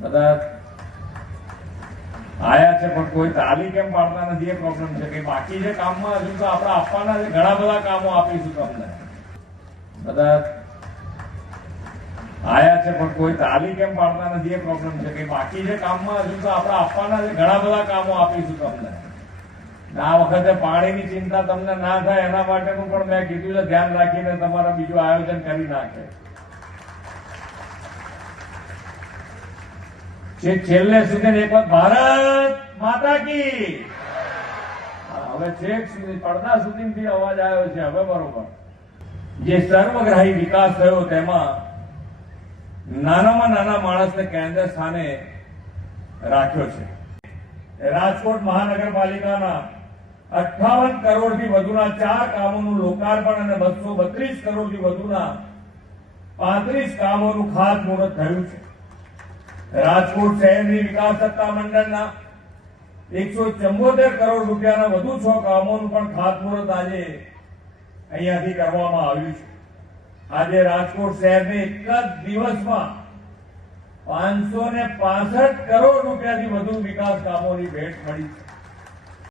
બધા આયા છે પણ કોઈ તાલી કેમ પાડતા નથી એ પ્રોબ્લેમ છે કે બાકી જે કામમાં હજુ તો આપણે આપવાના છે, ઘણા બધા કામો આપીશું તમને. બધા આયા છે પણ કોઈ તાલી કેમ પાડતા નથી એ પ્રોબ્લેમ છે કે બાકી જે કામમાં હજુ તો આપણે આપવાના છે, ઘણા બધા કામો આપીશું તમને. આ વખતે પાણીની ચિંતા તમને ના થાય એના માટેનું પણ મેં કીધું છે, ધ્યાન રાખીને તમારા બીજું આયોજન કરી નાખે. છેલ્લે સુધી એક વખત ભારત માતા કી, હવે છેક સુધી પડદા સુધીથી અવાજ આવ્યો છે. હવે બરોબર જે સર્વગ્રાહી વિકાસ થયો તેમાં નાનામાં નાના માણસને કેન્દ્ર સ્થાને રાખ્યો છે. રાજકોટ મહાનગરપાલિકાના 58 કરોડથી વધુના 4 કામોનું લોકાર્પણ અને 232 કરોડથી વધુના 35 કામોનું ખાતમુહૂર્ત થયું છે. રાજકોટ શહેરની વિકાસ સત્તા મંડળના 174 કરોડ રૂપિયાના વધુ 6 કામોનું પણ ખાતમુહૂર્ત આજે અહીંયાથી કરવામાં આવ્યું છે. આજે રાજકોટ શહેરને એક જ દિવસમાં 565 કરોડ રૂપિયાથી વધુ વિકાસ કામોની ભેટ મળી છે.